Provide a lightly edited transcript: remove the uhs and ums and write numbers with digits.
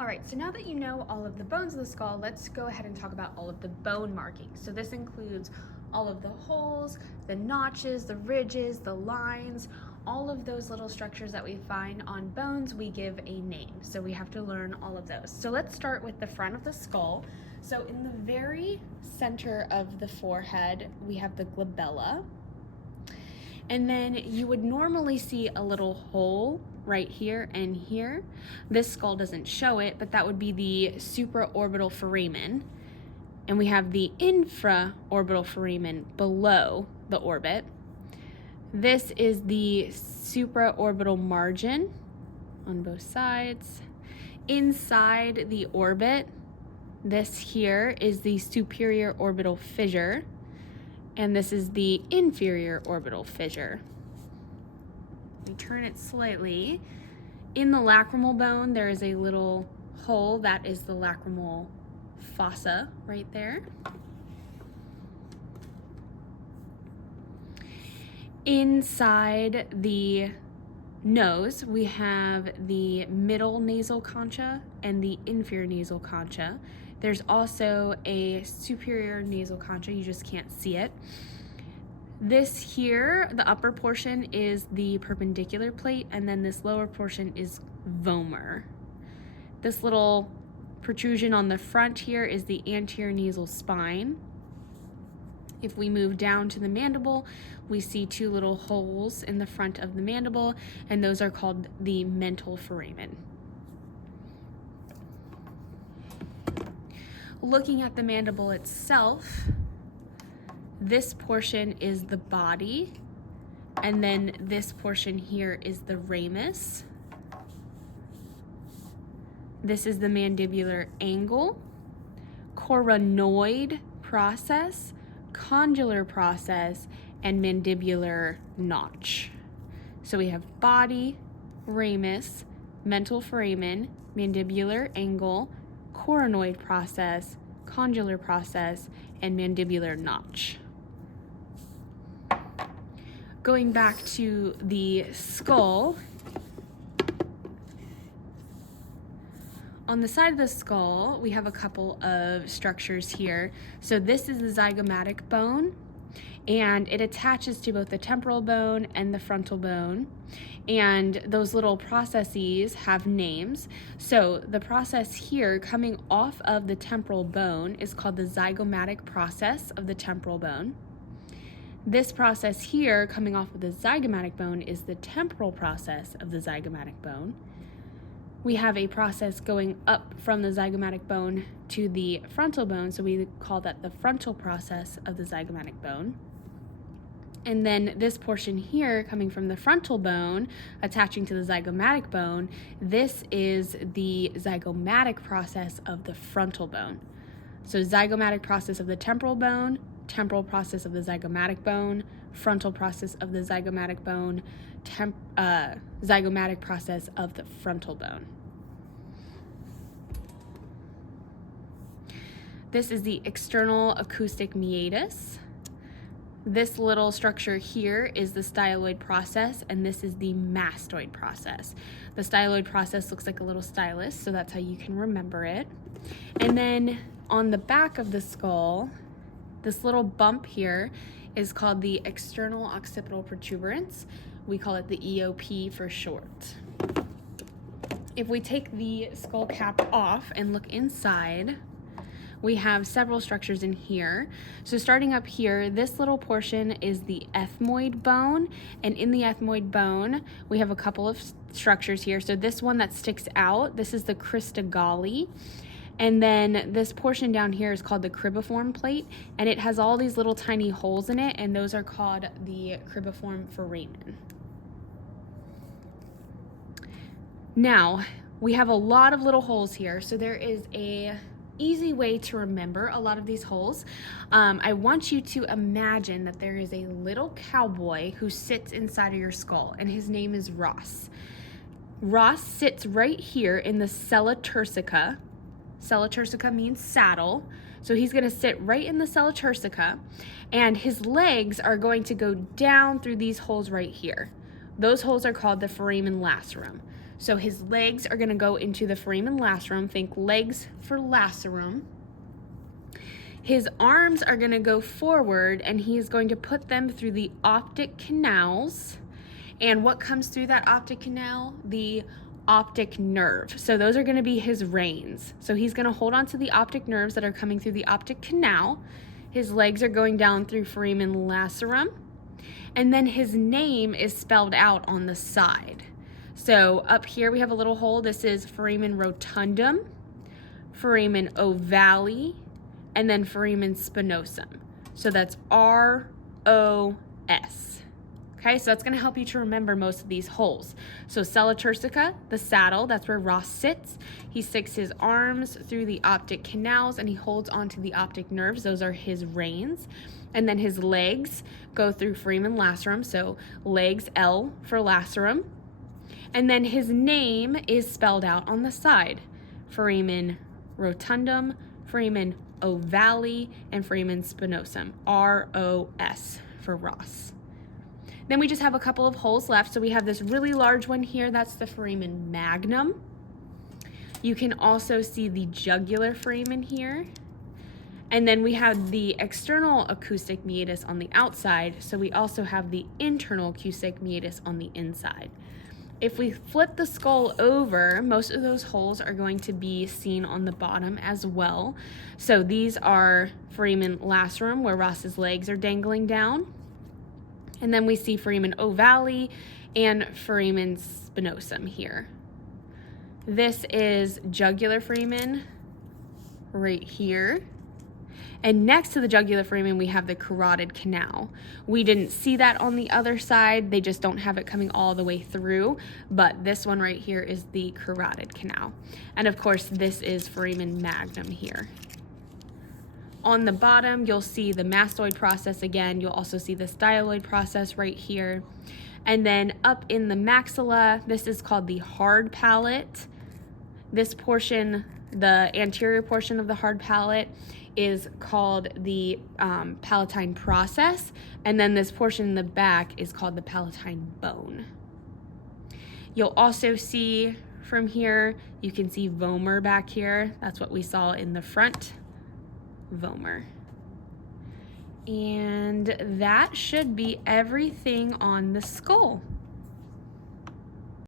All right, so now that you know all of the bones of the skull, let's go ahead and talk about all of the bone markings. So this includes all of the holes, the notches, the ridges, the lines, all of those little structures that we find on bones, we give a name. So we have to learn all of those. So let's start with the front of the skull. So in the very center of the forehead, we have the glabella. And then you would normally see a little hole right here and here. This skull doesn't show it, but that would be the supraorbital foramen. And we have the infraorbital foramen below the orbit. This is the supraorbital margin on both sides. Inside the orbit, this here is the superior orbital fissure. And this is the inferior orbital fissure. We turn it slightly. In the lacrimal bone, there is a little hole. That is the lacrimal fossa right there. Inside the nose, we have the middle nasal concha and the inferior nasal concha. There's also a superior nasal concha, you just can't see it. This here, the upper portion is the perpendicular plate, and then this lower portion is vomer. This little protrusion on the front here is the anterior nasal spine. If we move down to the mandible, we see two little holes in the front of the mandible, and those are called the mental foramen. Looking at the mandible itself, this portion is the body, and then this portion here is the ramus. This is the mandibular angle, coronoid process, condylar process, and mandibular notch. So we have body, ramus, mental foramen, mandibular angle, coronoid process, condylar process, and mandibular notch. Going back to the skull, on the side of the skull, we have a couple of structures here. So this is the zygomatic bone, and it attaches to both the temporal bone and the frontal bone. And those little processes have names. So the process here coming off of the temporal bone is called the zygomatic process of the temporal bone. This process here coming off of the zygomatic bone is the temporal process of the zygomatic bone. We have a process going up from the zygomatic bone to the frontal bone, so we call that the frontal process of the zygomatic bone. And then this portion here coming from the frontal bone attaching to the zygomatic bone, this is the zygomatic process of the frontal bone. So zygomatic process of the temporal bone, temporal process of the zygomatic bone, frontal process of the zygomatic bone, zygomatic process of the frontal bone. This is the external acoustic meatus. This little structure here is the styloid process, and this is the mastoid process. The styloid process looks like a little stylus, so that's how you can remember it. And then on the back of the skull, this little bump here is called the external occipital protuberance. We call it the EOP for short. If we take the skull cap off and look inside, we have several structures in here. So starting up here, this little portion is the ethmoid bone, and in the ethmoid bone, we have a couple of structures here. So this one that sticks out, this is the crista galli. And then this portion down here is called the cribriform plate, and it has all these little tiny holes in it, and those are called the cribriform foramen. Now, we have a lot of little holes here, so there is a easy way to remember a lot of these holes. I want you to imagine that there is a little cowboy who sits inside of your skull, and his name is Ross. Ross sits right here in the sella turcica. Sella turcica means saddle. So he's going to sit right in the sella turcica, and his legs are going to go down through these holes right here. Those holes are called the foramen lacerum. So his legs are going to go into the foramen lacerum. Think legs for lacerum. His arms are going to go forward, and he's going to put them through the optic canals. And what comes through that optic canal? The optic nerve. So those are going to be his reins. So he's going to hold on to the optic nerves that are coming through the optic canal. His legs are going down through foramen lacerum. And then his name is spelled out on the side. So up here we have a little hole. This is foramen rotundum, foramen ovale, and then foramen spinosum. So that's R-O-S. Okay, so that's going to help you to remember most of these holes. So sella turcica, the saddle, that's where Ross sits. He sticks his arms through the optic canals and he holds onto the optic nerves. Those are his reins. And then his legs go through foramen lacerum. So legs, L for lacerum. And then his name is spelled out on the side. Foramen rotundum, foramen ovale, and foramen spinosum. R-O-S for Ross. Then we just have a couple of holes left. So we have this really large one here. That's the foramen magnum. You can also see the jugular foramen here. And then we have the external acoustic meatus on the outside. So we also have the internal acoustic meatus on the inside. If we flip the skull over, most of those holes are going to be seen on the bottom as well. So these are foramen lacerum, where Ross's legs are dangling down. And then we see foramen ovale and foramen spinosum here. This is jugular foramen right here. And next to the jugular foramen, we have the carotid canal. We didn't see that on the other side. They just don't have it coming all the way through. But this one right here is the carotid canal. And of course, this is foramen magnum here. On the bottom, you'll see the mastoid process again. You'll also see the styloid process right here. And then up in the maxilla, this is called the hard palate. This portion, the anterior portion of the hard palate, is called the palatine process. And then this portion in the back is called the palatine bone. You'll also see from here, you can see vomer back here. That's what we saw in the front. Vomer. And that should be everything on the skull.